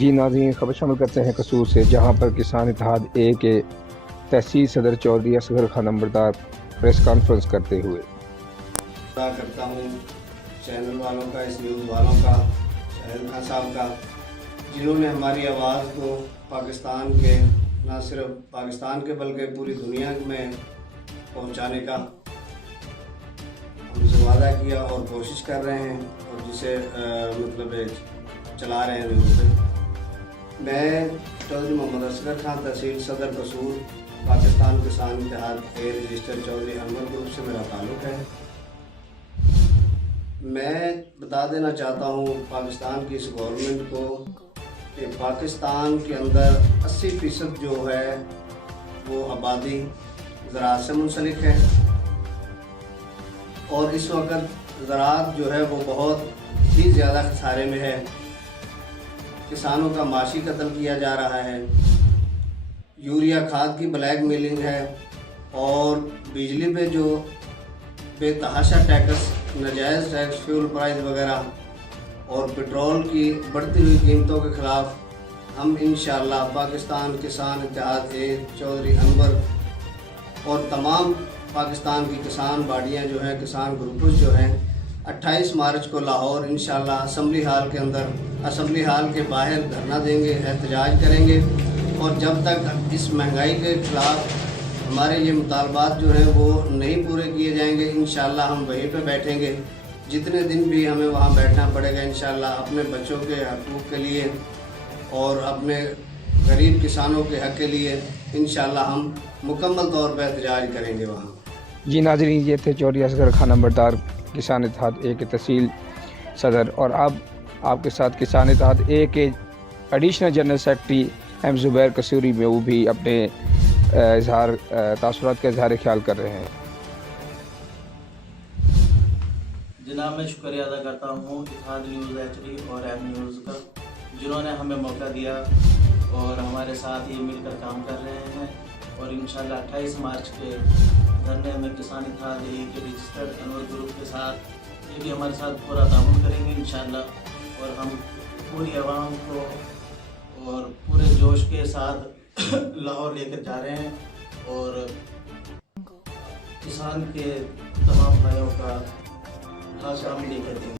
जी नाज़रीन, खबर शामिल करते हैं कसूर से, जहां पर किसान इत्तेहाद ए के तहसील सदर चौधरी असगर खान नंबरदार प्रेस कॉन्फ्रेंस करते हुए करता हूँ चैनल वालों का, इस न्यूज़ वालों का, शाहिद खान साहब का, जिन्होंने हमारी आवाज़ को पाकिस्तान के, ना सिर्फ पाकिस्तान के बल्कि पूरी दुनिया में पहुंचाने का हमसे वादा किया और कोशिश कर रहे हैं और जिसे चला रहे हैं न्यूज़ पे। मैं चौधरी मोहम्मद असगर खान तहसील सदर कसूर, पाकिस्तान किसान इत्तेहाद ए रजिस्टर चौधरी अनवर ग्रुप से मेरा ताल्लुक़ है। मैं बता देना चाहता हूँ पाकिस्तान की इस गवर्नमेंट को कि पाकिस्तान के अंदर 80% जो है वो आबादी ज़राअत से मुंसलिक है और इस वक्त ज़राअत जो है वो बहुत ही ज़्यादा खसारे में है। किसानों का माशी कत्ल किया जा रहा है, यूरिया खाद की ब्लैक मेलिंग है और बिजली पे जो बेतहाशा टैक्स, नाजायज़ टैक्स, फ्यूल प्राइस वगैरह और पेट्रोल की बढ़ती हुई कीमतों के ख़िलाफ़ हम इंशाअल्लाह पाकिस्तान किसान इत्तेहाद ए चौधरी अनवर और तमाम पाकिस्तान की किसान बाडियाँ जो हैं, किसान ग्रुप्स जो हैं, 28 मार्च को लाहौर इंशाअल्लाह असम्बली हाल के अंदर, असम्बली हाल के बाहर धरना देंगे, एहतजाज करेंगे और जब तक इस महंगाई के ख़िलाफ़ हमारे ये मुतालबात जो हैं वो नहीं पूरे किए जाएंगे, इंशाअल्लाह हम वहीं पे बैठेंगे। जितने दिन भी हमें वहाँ बैठना पड़ेगा इंशाअल्लाह, अपने बच्चों के हकूक़ के लिए और अपने गरीब किसानों के हक़ के लिए इंशाअल्लाह हम मुकम्मल तौर पर एहतजाज करेंगे वहाँ। जी नाज़रीन, ये थे चौधरी असगर खान नंबरदार किसान इत्तेहाद ए के तहसील सदर। और अब आपके साथ किसान इत्तेहाद ए के additional general secretary M Zubair Kasuri में वो भी अपने तासुरात का इजहार ख्याल कर रहे हैं। जनाब, मैं शुक्रिया अदा करता हूँ इत्तेहाद न्यूज़ HD और एम न्यूज़ का, जिन्होंने हमें मौका दिया और हमारे साथ ये मिलकर काम कर रहे हैं और इंशाअल्लाह 28 मार्च के धरने में किसान इत्तेहाद ए के रजिस्टर्ड अनवर ग्रुप के साथ ये भी हमारे साथ पूरा ताउन करेंगे इंशाअल्लाह और हम पूरी आवाम को और पूरे जोश के साथ लाहौर लेकर जा रहे हैं और किसान के तमाम भाइयों का हाथ सामने लेकर देंगे।